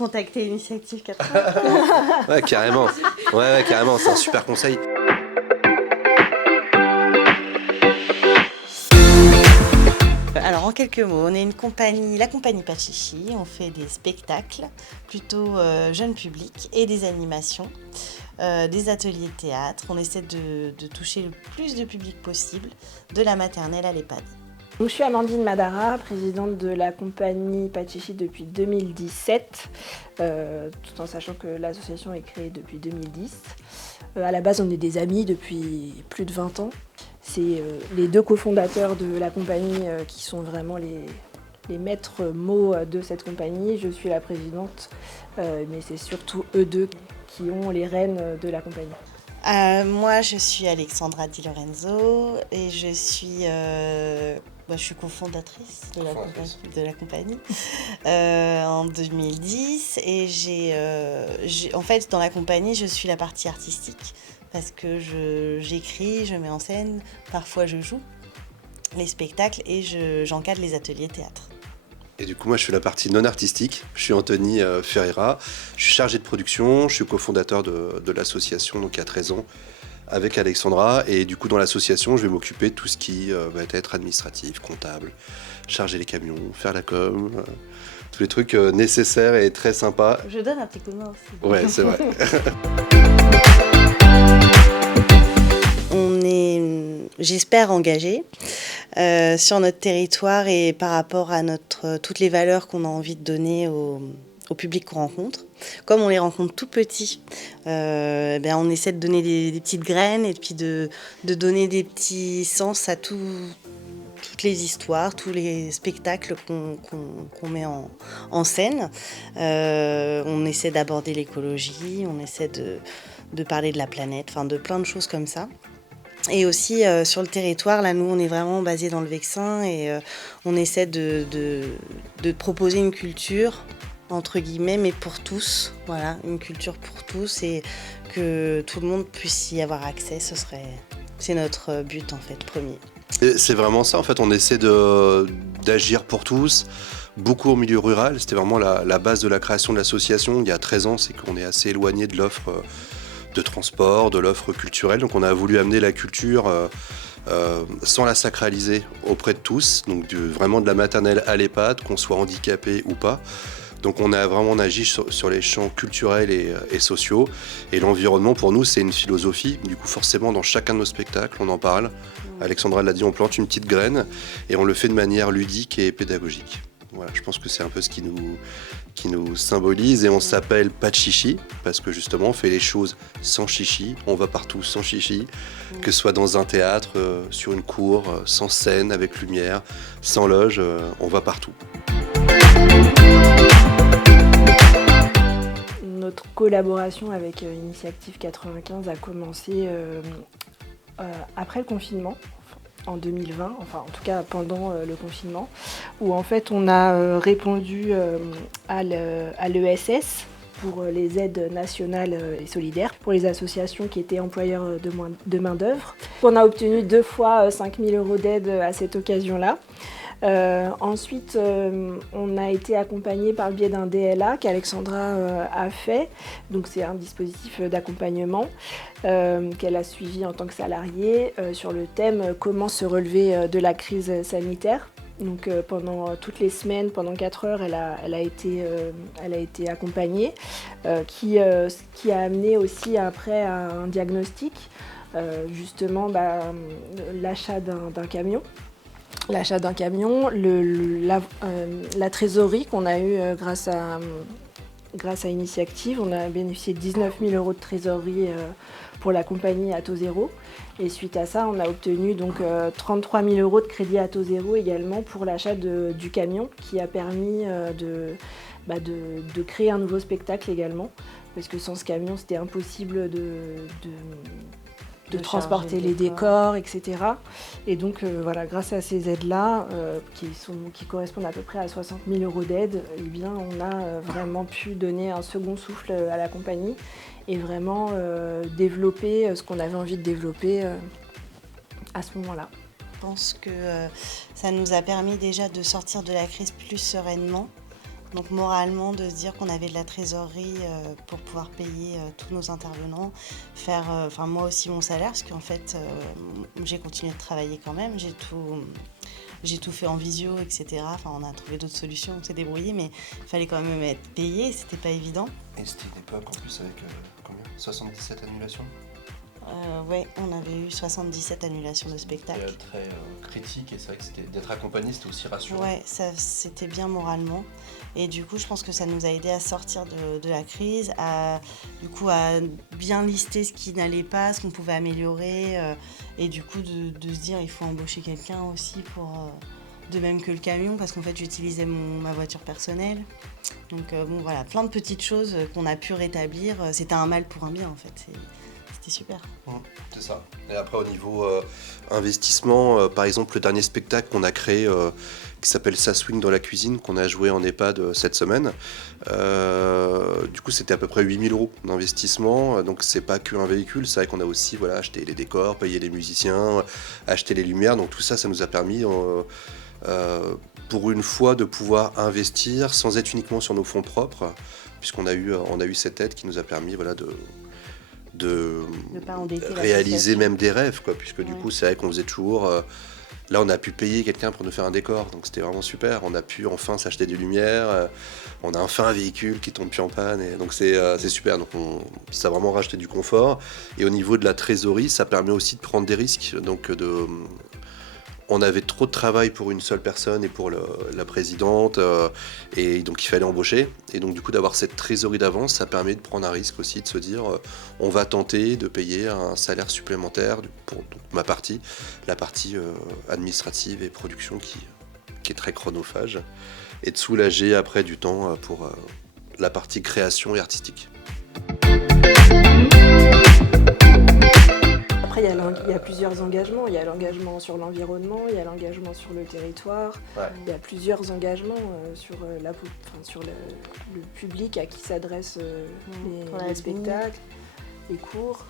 contacter Initiative 95. Ouais, carrément. Ouais, carrément, c'est un super conseil. Alors en quelques mots, on est une compagnie, la compagnie Pachichi, on fait des spectacles plutôt jeune public et des animations, des ateliers de théâtre. On essaie de toucher le plus de public possible, de la maternelle à l'EHPAD. Donc, je suis Amandine Madara, présidente de la compagnie Pachichi depuis 2017, tout en sachant que l'association est créée depuis 2010. À la base, on est des amis depuis plus de 20 ans. C'est les deux cofondateurs de la compagnie qui sont vraiment les maîtres mots de cette compagnie. Je suis la présidente, mais c'est surtout eux deux qui ont les rênes de la compagnie. Moi, je suis Alexandra Di Lorenzo et je suis cofondatrice de la compagnie en 2010 et en fait, dans la compagnie, je suis la partie artistique parce que j'écris, je mets en scène, parfois je joue les spectacles et j'encadre les ateliers théâtre. Et du coup, moi, je fais la partie non artistique. Je suis Anthony Ferreira. Je suis chargé de production. Je suis cofondateur de l'association, donc il y a 13 ans, avec Alexandra. Et du coup, dans l'association, je vais m'occuper de tout ce qui va être administratif, comptable, charger les camions, faire la com, tous les trucs nécessaires et très sympas. Je donne un petit coup de main aussi. Ouais, c'est vrai. On est, j'espère, engagé sur notre territoire et par rapport à toutes les valeurs qu'on a envie de donner au public qu'on rencontre. Comme on les rencontre tout petits, on essaie de donner des petites graines et puis de donner des petits sens à toutes les histoires, tous les spectacles qu'on met en scène. On essaie d'aborder l'écologie, on essaie de parler de la planète, enfin de plein de choses comme ça. Et aussi sur le territoire, là nous on est vraiment basé dans le Vexin et on essaie de proposer une culture entre guillemets mais pour tous, voilà, une culture pour tous et que tout le monde puisse y avoir accès, c'est notre but en fait premier. C'est vraiment ça, en fait, on essaie d'agir pour tous, beaucoup au milieu rural. C'était vraiment la base de la création de l'association il y a 13 ans, c'est qu'on est assez éloigné de l'offre de transport, de l'offre culturelle. Donc on a voulu amener la culture sans la sacraliser auprès de tous, donc vraiment de la maternelle à l'EHPAD, qu'on soit handicapé ou pas. Donc on a vraiment agi sur les champs culturels et sociaux. Et l'environnement pour nous c'est une philosophie. Du coup forcément dans chacun de nos spectacles on en parle. Alexandra l'a dit, on plante une petite graine et on le fait de manière ludique et pédagogique. Voilà, je pense que c'est un peu ce qui nous symbolise et on s'appelle Pachichi parce que justement on fait les choses sans chichi, on va partout sans chichi, que ce soit dans un théâtre, sur une cour, sans scène, avec lumière, sans loge, on va partout. Notre collaboration avec Initiative 95 a commencé après le confinement, en 2020, enfin en tout cas pendant le confinement, où en fait on a répondu à l'ESS pour les aides nationales et solidaires pour les associations qui étaient employeurs de main-d'œuvre. On a obtenu 2 fois 5 000 € d'aide à cette occasion-là. Ensuite, on a été accompagné par le biais d'un DLA qu'Alexandra a fait. Donc c'est un dispositif d'accompagnement qu'elle a suivi en tant que salariée sur le thème comment se relever de la crise sanitaire. Donc pendant toutes les semaines, pendant 4 heures, elle a été accompagnée, qui a amené aussi après à un diagnostic, justement l'achat d'un camion. L'achat d'un camion, la trésorerie qu'on a eue grâce à Initiative. On a bénéficié de 19 000 € de trésorerie pour la compagnie à taux zéro. Et suite à ça, on a obtenu donc 33 000 € de crédit à taux zéro également pour l'achat du camion qui a permis de créer un nouveau spectacle également. Parce que sans ce camion, c'était impossible de transporter les décors, etc. Et donc grâce à ces aides-là, qui correspondent à peu près à 60 000 € d'aide, eh bien, on a vraiment pu donner un second souffle à la compagnie et vraiment développer ce qu'on avait envie de développer à ce moment-là. Je pense que ça nous a permis déjà de sortir de la crise plus sereinement Donc moralement, de se dire qu'on avait de la trésorerie pour pouvoir payer tous nos intervenants, faire moi aussi mon salaire, parce qu'en fait, j'ai continué de travailler quand même, j'ai tout fait en visio, etc. Enfin, on a trouvé d'autres solutions, on s'est débrouillé, mais il fallait quand même être payé, c'était pas évident. Et c'était une époque en plus avec combien 77 annulations. Ouais, on avait eu 77 annulations de C'était spectacles. très critique, et c'est vrai que d'être accompagné, c'était aussi rassurant. Ouais, ça, c'était bien moralement. Et du coup, je pense que ça nous a aidé à sortir de la crise, à bien lister ce qui n'allait pas, ce qu'on pouvait améliorer, et du coup de se dire il faut embaucher quelqu'un aussi de même que le camion, parce qu'en fait j'utilisais ma voiture personnelle. Donc voilà, plein de petites choses qu'on a pu rétablir. C'était un mal pour un bien en fait. C'était super. C'est ça. Et après, au niveau investissement, par exemple, le dernier spectacle qu'on a créé qui s'appelle Ça swing dans la cuisine, qu'on a joué en EHPAD cette semaine, du coup, c'était à peu près 8 000 € d'investissement. Donc, c'est pas qu'un véhicule. C'est vrai qu'on a aussi acheté les décors, payé les musiciens, acheté les lumières. Donc, tout ça, ça nous a permis, pour une fois, de pouvoir investir sans être uniquement sur nos fonds propres, puisqu'on a eu cette aide qui nous a permis de pas endetter réaliser l'association. même des rêves, puisque du coup c'est vrai qu'on faisait toujours là on a pu payer quelqu'un pour nous faire un décor, donc c'était vraiment super. On a pu enfin s'acheter des lumières, on a enfin un véhicule qui tombe plus en panne, et donc c'est super. Donc ça a vraiment racheté du confort. Et au niveau de la trésorerie, ça permet aussi de prendre des risques. Donc on avait trop de travail pour une seule personne et pour la présidente, et donc il fallait embaucher. Et donc du coup d'avoir cette trésorerie d'avance, ça permet de prendre un risque aussi, de se dire on va tenter de payer un salaire supplémentaire pour ma partie, la partie administrative et production qui est très chronophage, et de soulager après du temps pour la partie création et artistique. Après, il y a plusieurs engagements. Il y a l'engagement sur l'environnement, il y a l'engagement sur le territoire. Ouais. Il y a plusieurs engagements sur le public à qui s'adressent les spectacles, les cours.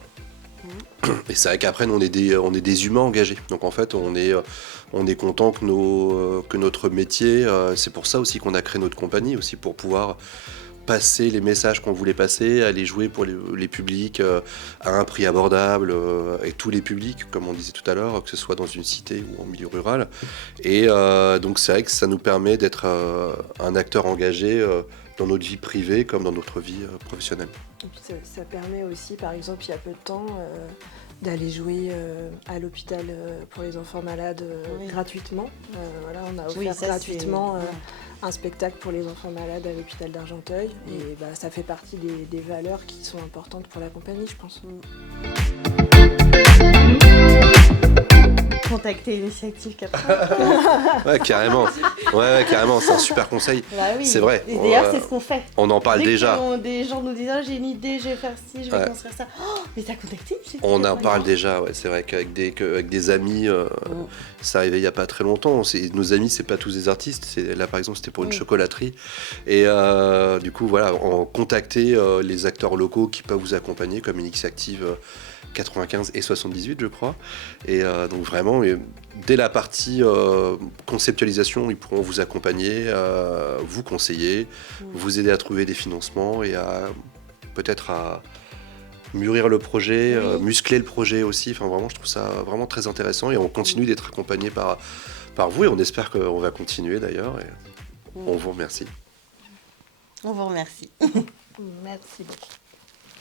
Et c'est vrai qu'après, nous, on est des humains engagés. Donc en fait, on est content que notre métier, c'est pour ça aussi qu'on a créé notre compagnie, aussi pour pouvoir passer les messages qu'on voulait passer, aller jouer pour les publics à un prix abordable, et tous les publics, comme on disait tout à l'heure, que ce soit dans une cité ou en milieu rural. Et donc c'est vrai que ça nous permet d'être un acteur engagé dans notre vie privée comme dans notre vie professionnelle. Et puis ça permet aussi, par exemple, il y a peu de temps, d'aller jouer à l'hôpital pour les enfants malades gratuitement. On a offert gratuitement un spectacle pour les enfants malades à l'hôpital d'Argenteuil. Et ça fait partie des valeurs qui sont importantes pour la compagnie, je pense. Contacter Initiative 80. Ouais, carrément. Ouais, carrément, c'est un super conseil. Bah oui. C'est vrai. Et d'ailleurs, c'est ce qu'on fait. On en parle déjà. Des gens nous disent j'ai une idée, je vais faire ci, je vais construire ça. Oh, mais t'as contacté Initiative 80. On en parle déjà, ouais. C'est vrai qu'avec des amis, ça arrivait il n'y a pas très longtemps. Nos amis, c'est pas tous des artistes. Là, par exemple, c'était pour une chocolaterie. Et du coup, on contactait les acteurs locaux qui peuvent vous accompagner, comme Initiative 95 et 78, je crois. Et donc vraiment, dès la partie conceptualisation, ils pourront vous accompagner, vous conseiller, vous aider à trouver des financements et peut-être à mûrir le projet, muscler le projet aussi. Enfin, vraiment, je trouve ça vraiment très intéressant, et on continue d'être accompagné par vous, et on espère qu'on va continuer d'ailleurs. Et on vous remercie. On vous remercie. Merci beaucoup.